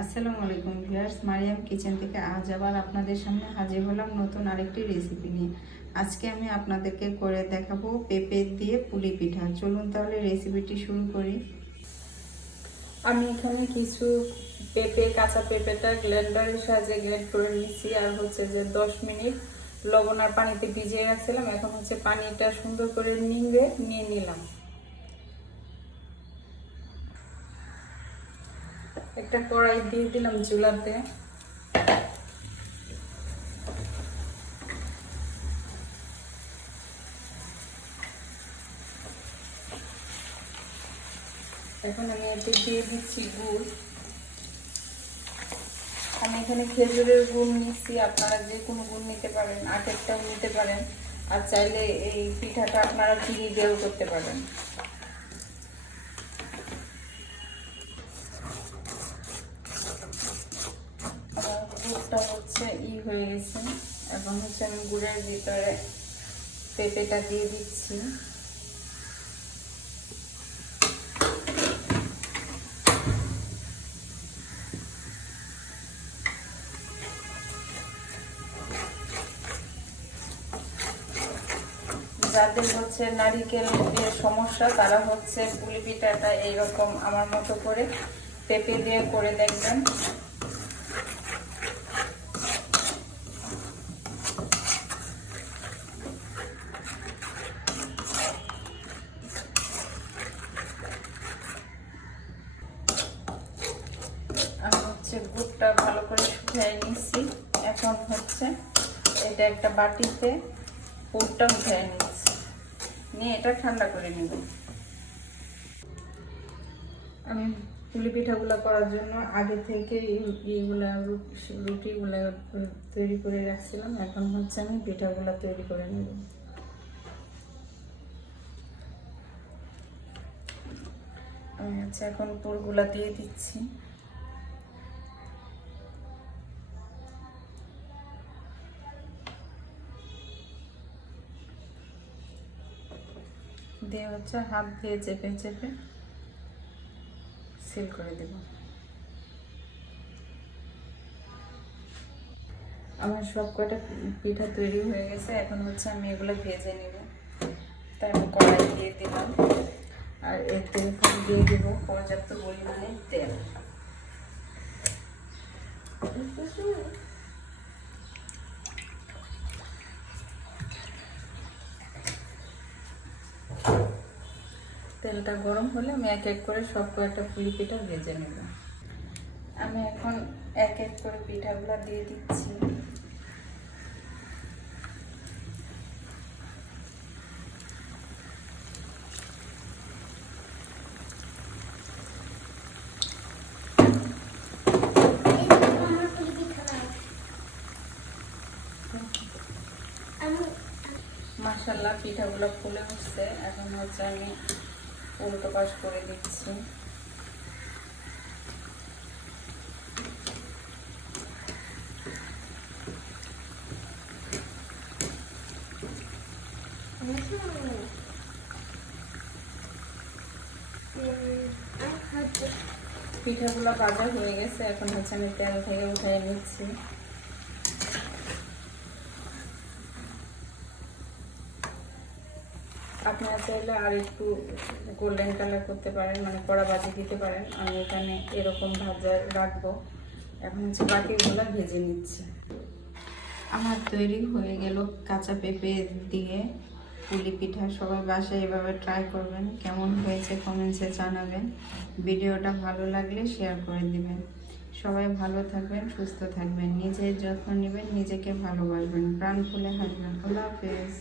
আসসালামু আলাইকুম viewers, Mariam kitchen থেকে আজ আবার আপনাদের সামনে হাজির হলাম নতুন আরেকটি রেসিপি নিয়ে। আজকে আমি আপনাদেরকে করে দেখাবো পেঁপে দিয়ে পুলি পিঠা। চলুন তাহলে রেসিপিটি শুরু করি। আমি এখানে কিছু কাঁচা পেঁপেটা গ্রাইন্ডারের সাহায্যে গ্রেড করে নিচ্ছি, আর হচ্ছে যে 10 মিনিট লবণ আর পানিতে ভিজিয়ে রাখছিলাম। এখন হচ্ছে পানিটা সুন্দর করে নিয়ে নিলাম। একটা কড়াই দিয়ে দিলাম চুলাতে। এখন আমি এতে দিয়ে দিচ্ছি গুড়। আমি এখানে খেজুরের গুড় নিচ্ছি, আপনারা যে কোনো গুড় নিতে পারেন, আখেরটাও নিতে পারেন, আর চাইলে এই পিঠাটা আপনারা চিনি দিয়েও করতে পারেন। গুড়টা হচ্ছে হয়ে গেছে। এখন হচ্ছে আমি গুড়ের ভিতরে পেঁপেটা দিয়ে দিচ্ছি। যাদের হচ্ছে নারিকেল দিয়ে সমস্যা, তারা হচ্ছে পুলি পিঠাটা এইরকম আমার মতো করে পেঁপে দিয়ে করে দেখবেন। আমি হচ্ছে গুড়টা ভালো করে শুকিয়ে নিচ্ছি। এখন হচ্ছে এটা একটা বাটিতে পুরটা উঠিয়ে নিচ্ছি, নিয়ে এটা ঠান্ডা করে নেব। আমি পুলি পিঠাগুলো করার জন্য আগে থেকে রুটিগুলো তৈরি করে রাখছিলাম। এখন হচ্ছে আমি পিঠাগুলো তৈরি করে নেব। আমি হচ্ছে এখন পুরগুলা দিয়ে দিচ্ছি। দিয়ে হচ্ছে হাত দিয়ে চেপে চেপে সিল করে দেব। আমার সব কটা পিঠা তৈরি হয়ে গেছে। এখন হচ্ছে আমি এগুলো ভেজে নেব। তাই আমি কড়াই দিয়ে দিলাম, আর এতে দিয়ে দেবো পর্যাপ্ত পরিমাণে তেল। তেলটা গরম হলে আমি এক এক করে সব কয়েকটা পুলি পিঠা ভেজে নেব। আমি এখন এক এক করে পিঠাগুলো দিয়ে দিচ্ছি। মাশাআল্লাহ, পিঠাগুলো ফুলে উঠছে। এখন হচ্ছে আমি উল্টো পাশ করে দিচ্ছি। পিঠাগুলো ভাজা হয়ে গেছে। এখন হচ্ছে আমি তেল থেকে উঠিয়ে নিচ্ছি। আপনারা চাইলে আর একটু গোল্ডেন কালার করতে পারেন, মানে কড়া ভাজি দিতে পারেন। আমি এখানে এরকম ভাজা রাখবো। এখন হচ্ছে বাকিগুলো ভেজে নিচ্ছি। আমার তৈরি হয়ে গেল কাঁচা পেঁপে দিয়ে পুলি পিঠা। সবাই বাসায় এভাবে ট্রাই করবেন, কেমন হয়েছে কমেন্টসে জানাবেন। ভিডিওটা ভালো লাগলে শেয়ার করে দিবেন। সবাই ভালো থাকবেন, সুস্থ থাকবেন, নিজের যত্ন নেবেন, নিজেকে ভালোবাসবেন, প্রাণ খুলে হাসবেন। আল্লাহ হাফেজ।